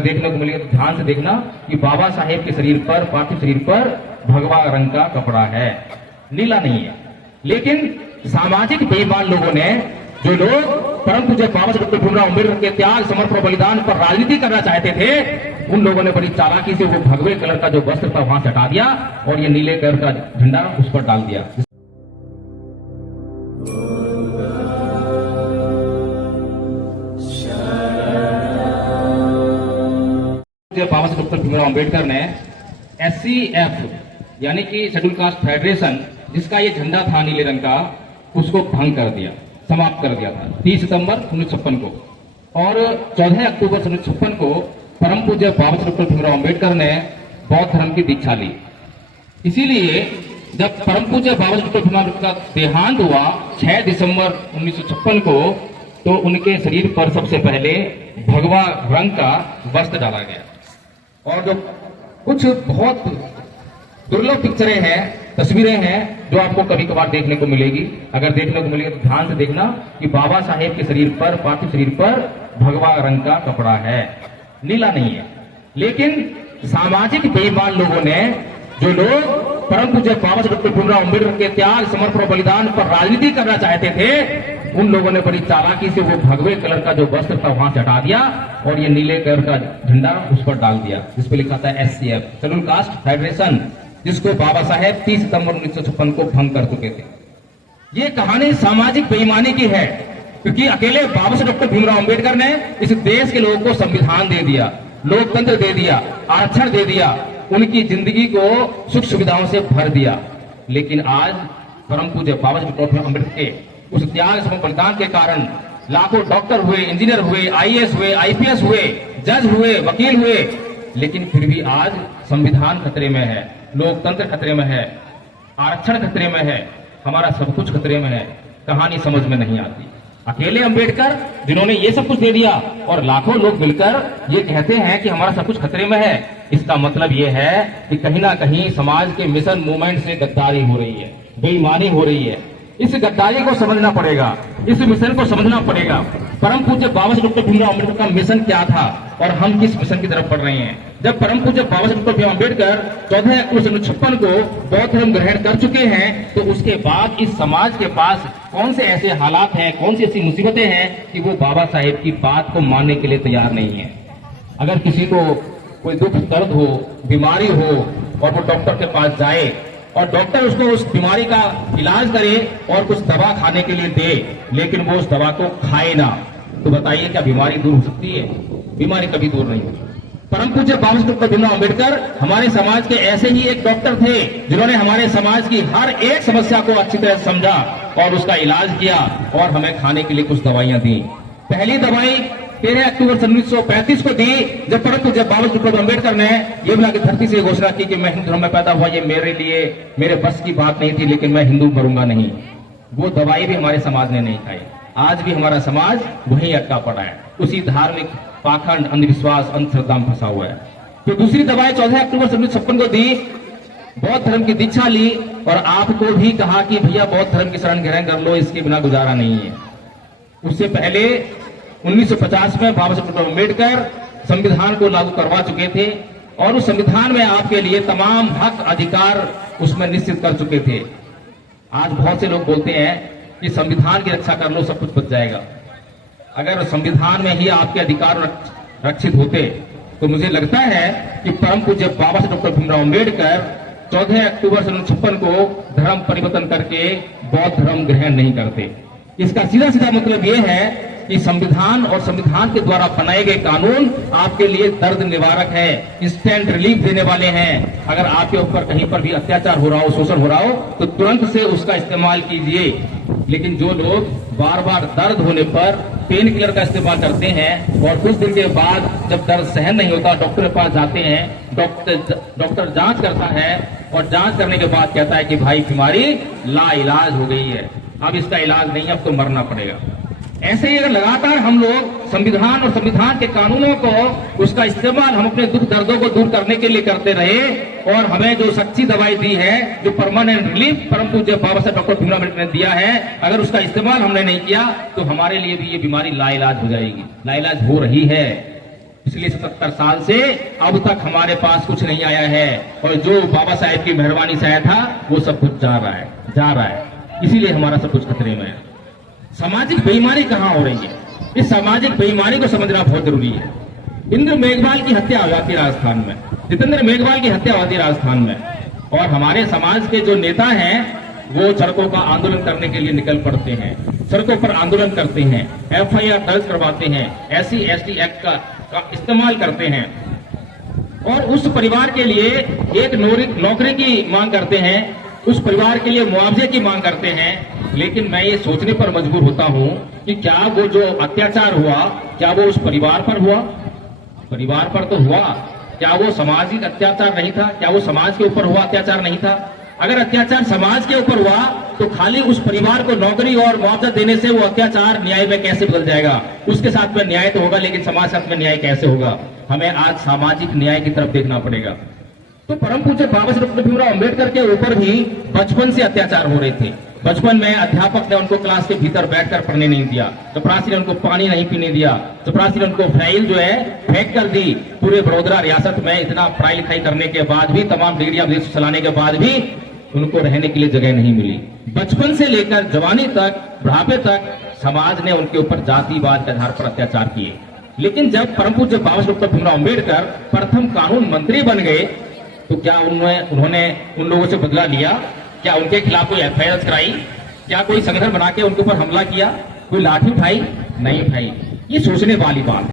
देखने को मिलेगा तो ध्यान से देखना कि बाबा साहेब के शरीर पर, पार्थिव शरीर पर भगवा रंग का कपड़ा है, नीला नहीं है। लेकिन सामाजिक बेईमान लोगों ने, जो लोग परम पूज्य बाबा साहेब डॉक्टर भीमराव अम्बेडकर के त्याग, समर्पण, बलिदान पर राजनीति करना चाहते थे, उन लोगों ने बड़ी चालाकी से वो भगवे कलर का जो वस्त्र था वहां से हटा दिया और ये नीले कलर का झंडा उस पर डाल दिया। बाबा साहेब डॉक्टर भीमराव अम्बेडकर ने SCF यानी कि शेड्यूल कास्ट फेडरेशन, जिसका ये झंडा था नीले रंग का, उसको भंग कर दिया, समाप्त कर दिया था 30 सितंबर 1956 को। और 14 अक्टूबर 1956 को परम पूज्य बाबा साहेब डॉक्टर भीमराव अम्बेडकर ने बौद्ध धर्म की दीक्षा ली। इसीलिए जब परम पूज्य बाबा साहेब डॉक्टर भीमराव का देहांत हुआ 6 दिसंबर 1956 को, तो उनके शरीर पर सबसे पहले भगवा रंग का वस्त्र डाला गया। और जो कुछ बहुत दुर्लभ पिक्चरें हैं, तस्वीरें हैं, जो आपको कभी कभार देखने को मिलेगी। अगर देखने को मिलेगी तो ध्यान से देखना कि बाबा साहेब के शरीर पर, पार्थिव शरीर पर भगवा रंग का कपड़ा है, नीला नहीं है। लेकिन सामाजिक बेईमान लोगों ने, जो लोग परम पूज्य बाबा साहेब डॉक्टर भीमराव अम्बेडकर के त्याग, समर्पण, बलिदान पर राजनीति करना चाहते थे, उन लोगों ने बड़ी चालाकी से वो भगवे कलर का जो वस्त्र था वहां से हटा दिया और ये नीले कलर का झंडा उस पर डाल दिया, जिस पर लिखा था SCF, शेड्यूल कास्ट फेडरेशन, जिसको बाबा साहेब 30 सितंबर 1956 को भंग कर चुके थे। ये कहानी सामाजिक बेईमानी की है, क्योंकि अकेले बाबा साहेब डॉक्टर भीमराव अम्बेडकर ने इस देश के लोगों को संविधान दे दिया, लोकतंत्र दे दिया, आरक्षण दे दिया, उनकी जिंदगी को सुख सुविधाओं से भर दिया। लेकिन आज परम पूज्य बाबा साहेब डॉक्टर अम्बेडकर के उस त्याग, समर्पण, बलिदान के कारण लाखों डॉक्टर हुए, इंजीनियर हुए, IAS हुए, IPS हुए, जज हुए, वकील हुए, लेकिन फिर भी आज संविधान खतरे में है, लोकतंत्र खतरे में है, आरक्षण खतरे में है, हमारा सब कुछ खतरे में है। कहानी समझ में नहीं आती। अकेले अंबेडकर जिन्होंने ये सब कुछ दे दिया और लाखों लोग मिलकर ये कहते हैं कि हमारा सब कुछ खतरे में है, इसका मतलब ये है कि कहीं ना कहीं समाज के मिशन मूवमेंट से गद्दारी हो रही है, बेईमानी हो रही है। इस गद्दारी को समझना पड़ेगा, इस मिशन को समझना पड़ेगा। परम पूज्य बाबा साहेब डॉक्टर भीमराव अम्बेडकर का मिशन क्या था और हम किस मिशन की तरफ बढ़ रहे हैं। जब परम पूज्य बाबा साहेब डॉक्टर भीमराव अम्बेडकर 14 अक्टूबर 1956 को बौद्ध धर्म ग्रहण कर चुके हैं, तो उसके बाद इस समाज के पास कौन से ऐसे हालात हैं, कौन सी ऐसी मुसीबतें हैं कि वो बाबा साहेब की बात को मानने के लिए तैयार नहीं है। अगर किसी को कोई दुख दर्द हो, बीमारी हो और वो डॉक्टर के पास जाए और डॉक्टर उसको उस बीमारी का इलाज करे और कुछ दवा खाने के लिए दे, लेकिन वो उस दवा को खाए ना, तो बताइए क्या बीमारी दूर हो सकती है? बीमारी कभी दूर नहीं होती। परम पूज्य बाबा साहेब डॉक्टर भीमराव अम्बेडकर हमारे समाज के ऐसे ही एक डॉक्टर थे, जिन्होंने हमारे समाज की हर एक समस्या को अच्छी तरह समझा और उसका इलाज किया और हमें खाने के लिए कुछ दवाइयां दी। पहली दवाई 13 अक्टूबर 1935 को दी, जब परम पूज्य बाबा साहेब डॉक्टर अम्बेडकर ने ये बना की धरती से घोषणा की कि मैं हिंदू धर्म में पैदा हुआ, ये मेरे लिए मेरे बस की बात नहीं थी, लेकिन मैं हिंदू मरूंगा नहीं। वो दवाई भी हमारे समाज ने नहीं खाई। आज भी हमारा समाज वहीं अटका पड़ा है, उसी धार्मिक पाखंड, अंधविश्वास, अंधश्रद्धा में फंसा हुआ है। तो दूसरी दवाई 14 अक्टूबर 1956 को दी, बौद्ध धर्म की दीक्षा ली और आपको भी कहा कि भैया बौद्ध धर्म की शरण ग्रहण कर लो, इसके बिना गुजारा नहीं है। उससे पहले 1950 में बाबा साहेब डॉक्टर अम्बेडकर संविधान को लागू करवा चुके थे और उस संविधान में आपके लिए तमाम हक अधिकार उसमें निश्चित कर चुके थे। आज बहुत से लोग बोलते हैं कि संविधान की रक्षा कर लो, सब कुछ बच जाएगा। अगर संविधान में ही आपके अधिकार रक्षित होते तो मुझे लगता है कि परम पूज्य बाबा साहेब डॉक्टर भीमराव अम्बेडकर 14 अक्टूबर 1956 को धर्म परिवर्तन करके बौद्ध धर्म ग्रहण नहीं करते। इसका सीधा सीधा मतलब यह है कि संविधान और संविधान के द्वारा बनाए गए कानून आपके लिए दर्द निवारक है, इंस्टेंट रिलीफ देने वाले हैं। अगर आपके ऊपर कहीं पर भी अत्याचार हो रहा हो, शोषण हो रहा हो, तो तुरंत से उसका इस्तेमाल कीजिए। लेकिन जो लोग बार बार दर्द होने पर पेन किलर का इस्तेमाल करते हैं और कुछ दिन के बाद जब दर्द सहन नहीं होता डॉक्टर के पास जाते हैं, डॉक्टर जांच करता है और जांच करने के बाद कहता है कि भाई बीमारी लाइलाज हो गई है, अब इसका इलाज नहीं है, अब तो मरना पड़ेगा। ऐसे ही अगर लगातार हम लोग संविधान और संविधान के कानूनों को उसका इस्तेमाल हम अपने दुख दर्दों को दूर करने के लिए करते रहे और हमें जो सच्ची दवाई दी है, जो परमानेंट रिलीफ परम पूज्य बाबा साहेब डॉक्टर भीमराव अम्बेडकर ने दिया है, अगर उसका इस्तेमाल हमने नहीं किया तो हमारे लिए भी ये बीमारी लाइलाज हो जाएगी, लाइलाज हो रही है। पिछले 77 साल से अब तक हमारे पास कुछ नहीं आया है, और जो बाबा साहेब की मेहरबानी से आया था वो सब कुछ जा रहा है। इसीलिए हमारा सब कुछ खतरे में है। सामाजिक बेईमानी कहां हो रही है, इस सामाजिक बेईमानी को समझना बहुत जरूरी है। इंद्र मेघवाल की हत्या हो जाती है राजस्थान में, जितेंद्र मेघवाल की हत्या होती है राजस्थान में, और हमारे समाज के जो नेता हैं वो सड़कों का आंदोलन करने के लिए निकल पड़ते हैं, सड़कों पर आंदोलन करते हैं, एफआईआर दर्ज करवाते हैं, SC ST एक्ट का इस्तेमाल करते हैं, और उस परिवार के लिए एक नौकरी की मांग करते हैं, उस परिवार के लिए मुआवजे की मांग करते हैं। लेकिन मैं ये सोचने पर मजबूर होता हूं कि क्या वो जो अत्याचार हुआ, क्या वो उस परिवार पर हुआ? परिवार पर तो हुआ, क्या वो सामाजिक अत्याचार नहीं था? क्या वो समाज के ऊपर हुआ अत्याचार नहीं था? अगर अत्याचार समाज के ऊपर हुआ तो खाली उस परिवार को नौकरी और मुआवजा देने से वो अत्याचार न्याय में कैसे बदल जाएगा? उसके साथ में न्याय तो होगा, लेकिन समाज साथ में न्याय कैसे होगा? हमें आज सामाजिक न्याय की तरफ देखना पड़ेगा। तो परम पूज्य बाबा साहब डॉक्टर भीमराव अम्बेडकर के ऊपर भी बचपन से अत्याचार हो रहे थे। बचपन में अध्यापक ने उनको क्लास के भीतर बैठकर पढ़ने नहीं दिया, चपरासी ने उनको पानी नहीं पीने दिया, चपरासी ने उनको फाइल जो है फेंक कर दी। पूरे बड़ौदा रियासत में इतना पढ़ाई लिखाई करने के बाद भी, तमाम डिग्रियां विदेश चलाने के बाद भी उनको रहने के लिए जगह नहीं मिली। बचपन से लेकर जवानी तक, बुढ़ापे तक समाज ने उनके ऊपर जातिवाद के आधार पर अत्याचार किए। लेकिन जब परम पूज्य बाबा साहब डॉक्टर भीमराव अम्बेडकर प्रथम कानून मंत्री बन गए तो क्या उन्होंने उन लोगों से बदला लिया? क्या उनके खिलाफ कोई एफआईआर कराई? क्या कोई संगठन बना के उनके ऊपर हमला किया? कोई लाठी उठाई? नहीं उठाई। ये सोचने वाली बात है।